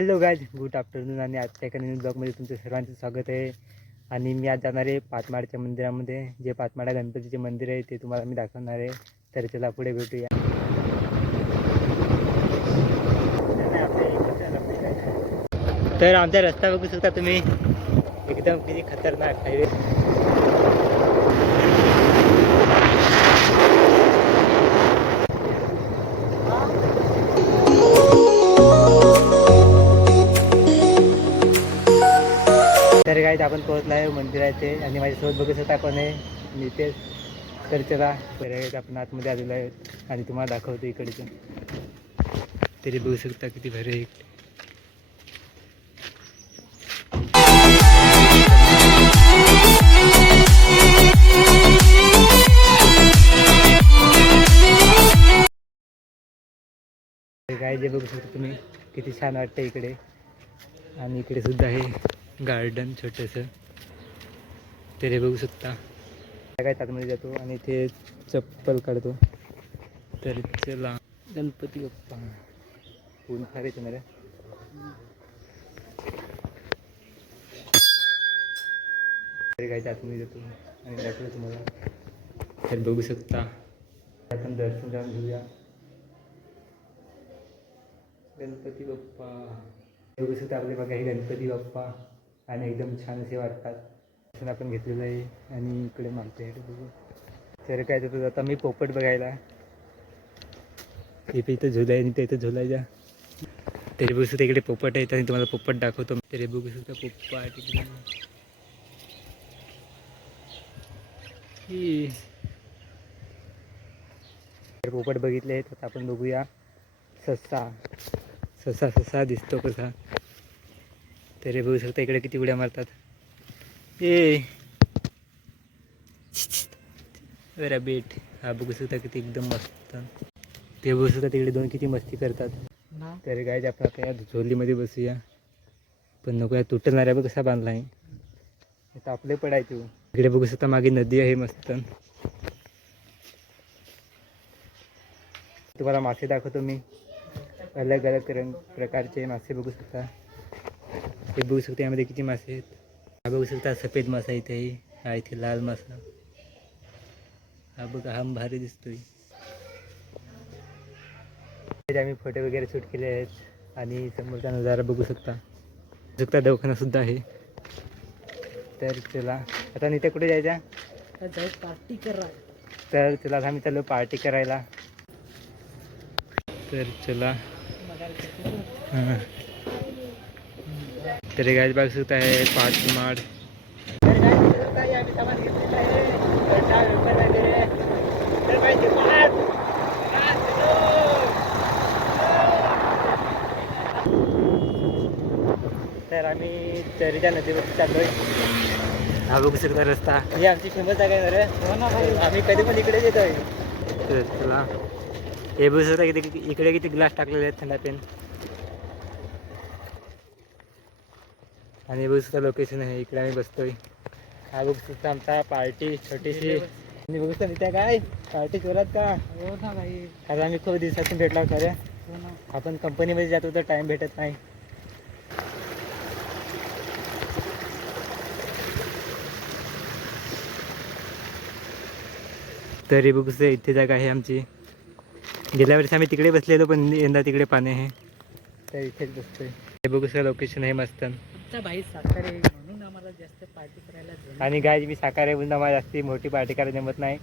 Hello guys, good afternoon. आणि आजच्या एका नवीन ब्लॉगमध्ये तुमचं सर्वांचं स्वागत आहे. आणि मी आज जाणार आहे पाचमाडच्या मंदिरामध्ये. जे पाचमाडा गणपतीचे मंदिर आहे ते तुम्हाला मी दाखवणार आहे. तर चला पुढे भेटूया. तर आमचा रस्ता बघू शकता तुम्ही, एकदम किती खतरनाक हायवे. तर गाईज आपण पोहोचला आहे मंदिराचे. आणि माझ्यासोबत बघू शकता आपण आहे नितेश. तर चला तर आपण आतमध्ये आलेलो आहे आणि तुम्हाला दाखवतो इकडचं. तरी बघू शकता किती भारी आहे. काय जे बघू शकता तुम्ही किती छान वाटतं इकडे. आणि इकडे सुद्धा आहे गार्डन छोटंसं. ते बघू शकता. काय आतमध्ये जातो आणि इथे चप्पल काढतो. तर चला गणपती बाप्पा ऊन फार येतं ना रे. काय आतमध्ये जातो आणि दाखवतो तुम्हाला. तर बघू शकता. आपण दर्शन जाऊन घेऊया गणपती बाप्पा. बघू शकता आपले बघा हे गणपती बाप्पा. आणि एकदम छान असे वाटतात. दर्शन आपण घेतलेलं आहे आणि इकडे मागते आहे बघू. तर काय जातो आता मी पोपट बघायला. इथे इथं झुला आहे आणि ते इथं झुलायच्या. तरी बघू शकता इकडे पोपट आहेत आणि तुम्हाला पोपट दाखवतो. तरी बघू शकता पोपट इकडे. तर पोपट बघितले आहेत. आता आपण बघूया ससा. ससा दिसतो कसा. तरी बघू शकता इकडे किती उड्या मारतात. रॅबिट हा बघू शकता किती एकदम मस्त. ते बघू शकता तिकडे दोन किती मस्ती करतात. तर काय आपण आता या झोलीमध्ये बसूया. पण नको या तुटणाऱ्या बघ कसा बांधला आहे. आता आपले पडायचे. इकडे बघू शकता मागे नदी आहे मस्त. तुम्हाला मासे दाखवतो मी. अलग अलग प्रकारचे मासे बघू शकता. हे बघू शकता यामध्ये किती मासे आहेत. हा बघू शकता सफेद मासा इथे आहे. हा इथे लाल मासा. हा बघा हा भारी दिसतोय. आम्ही फोटो वगैरे शूट केले आहेत. आणि समोरचा नजारा बघू शकता. दवाखाना सुद्धा आहे. तर चला आता निते कुठे जायचा. पार्टी करा. तर चला आम्ही चाललो पार्टी करायला. तर चला. हां तर गाईज बघू शकता आहे पाचमाड. तर आम्ही चरीच्या नदीवरती चाललोय. हा बघू शकता रस्ता. ही आमची फेमस जागा आहे रे. हो ना भाई, आम्ही कधी पण इकडेच येतो आहे. तर चला हे बघू शकता किती इकडे किती ग्लास टाकलेले आहेत थंडा पेन. आणि बघू शकता लोकेशन आहे इकडे आम्ही बसतोय. हा बघू शकता आमचा पार्टी छोटीशी. आणि बघू शकता तिथे काय पार्टी जोरात का. हो ना भाई, कारण आम्ही खूप दिवसातून भेटलो खरं. आपण कंपनीमध्ये जातो तर टाईम भेटत नाही. तरी बघू शकता इथे जागा आहे आमची. गेल्या वर्षी आम्ही तिकडे बसलेलो पण यंदा तिकडे पाणी आहे. तर इथेच बसतोय. हे बघू शकता लोकेशन आहे मस्त. भाई साखर म्हणून आम्हाला जास्त पार्टी करायला. आणि गाय मी साखर म्हणून आम्हाला जास्ती मोठी पार्टी करायला जमत नाही.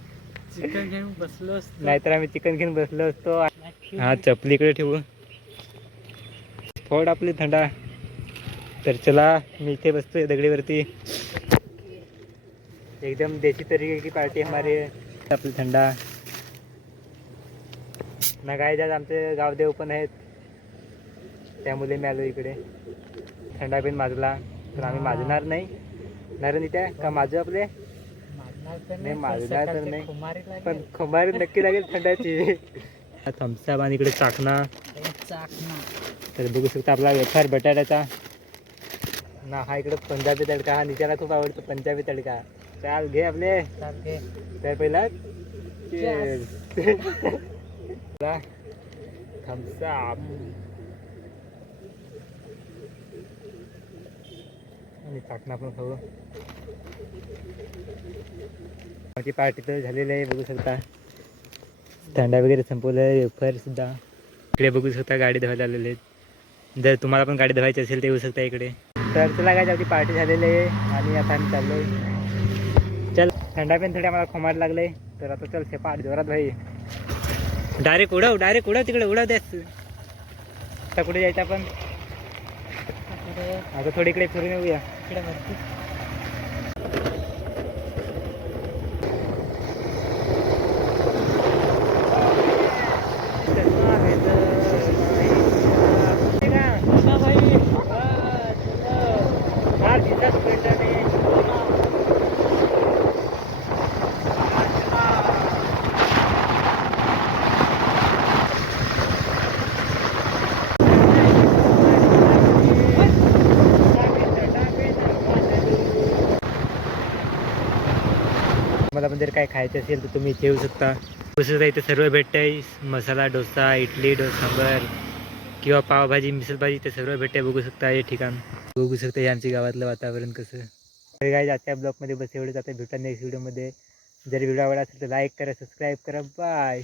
चिकन घेऊन बसलो असतो. नाहीतर आम्ही चिकन घेऊन बसलो असतो. हा चपली इकडे ठेवू. फोड आपली थंडा. तर चला मी इथे बसतोय दगडीवरती. एकदम देशी तरीके की पार्टी हमारी. आपली थंडा ना गाय आज आमचे गावदेव पण आहेत. त्यामुळे मी आलो इकडे. थंडा पिन माजला तर आम्ही माजणार नाही. नारण इथे का माजू आपले नाही माजणार तर नाही. पण खुमारी नक्की लागेल थंडाची. थम्सअप आणि इकडे चाकणा. तर बघू शकता आपला वेफर बटाट्याचा ना. हा इकडे पंजाबी तडका. हा नित्याला खूप आवडतो पंजाबी तडका. चाल घे आपले. तर पहिला थम्सअप. आणि चाकणा पण खाऊ. बाकी पार्टी तर झालेली आहे बघू शकता. थंडा वगैरे संपवलं आहे. वेफर सुद्धा इकडे बघू शकता गाडी धुवायला आलेले आहेत. जर तुम्हाला पण गाडी धुवायची असेल तर येऊ शकता इकडे. तर चला काय आपली पार्टी झालेली आहे आणि आता आम्ही चाललोय. चल थंडा पण थोडी आम्हाला खोमाट लागले तर आता चल पाठ जोरात भाई. डायरेक्ट उडव तिकडे उडव द्यास. आता कुठे जायचं आपण. आता थोडी इकडे फिरून येऊया. इकडे वरती मला पण जर काय खायचं असेल तर तुम्ही इथे येऊ शकता. तसंच इथे सर्व भेटतंय. मसाला डोसा, इडली सांबर किंवा पावभाजी, मिसळभाजी ते सर्व भेटते. बघू शकता हे ठिकाण. बघू शकता हे आमच्या गावातलं वातावरण कसं. तर काय आजच्या ब्लॉगमध्ये बस एवढं जातं. भेटूया नेक्स्ट व्हिडिओमध्ये. जर व्हिडिओ आवडला असेल तर लाईक करा, सबस्क्राईब करा. बाय.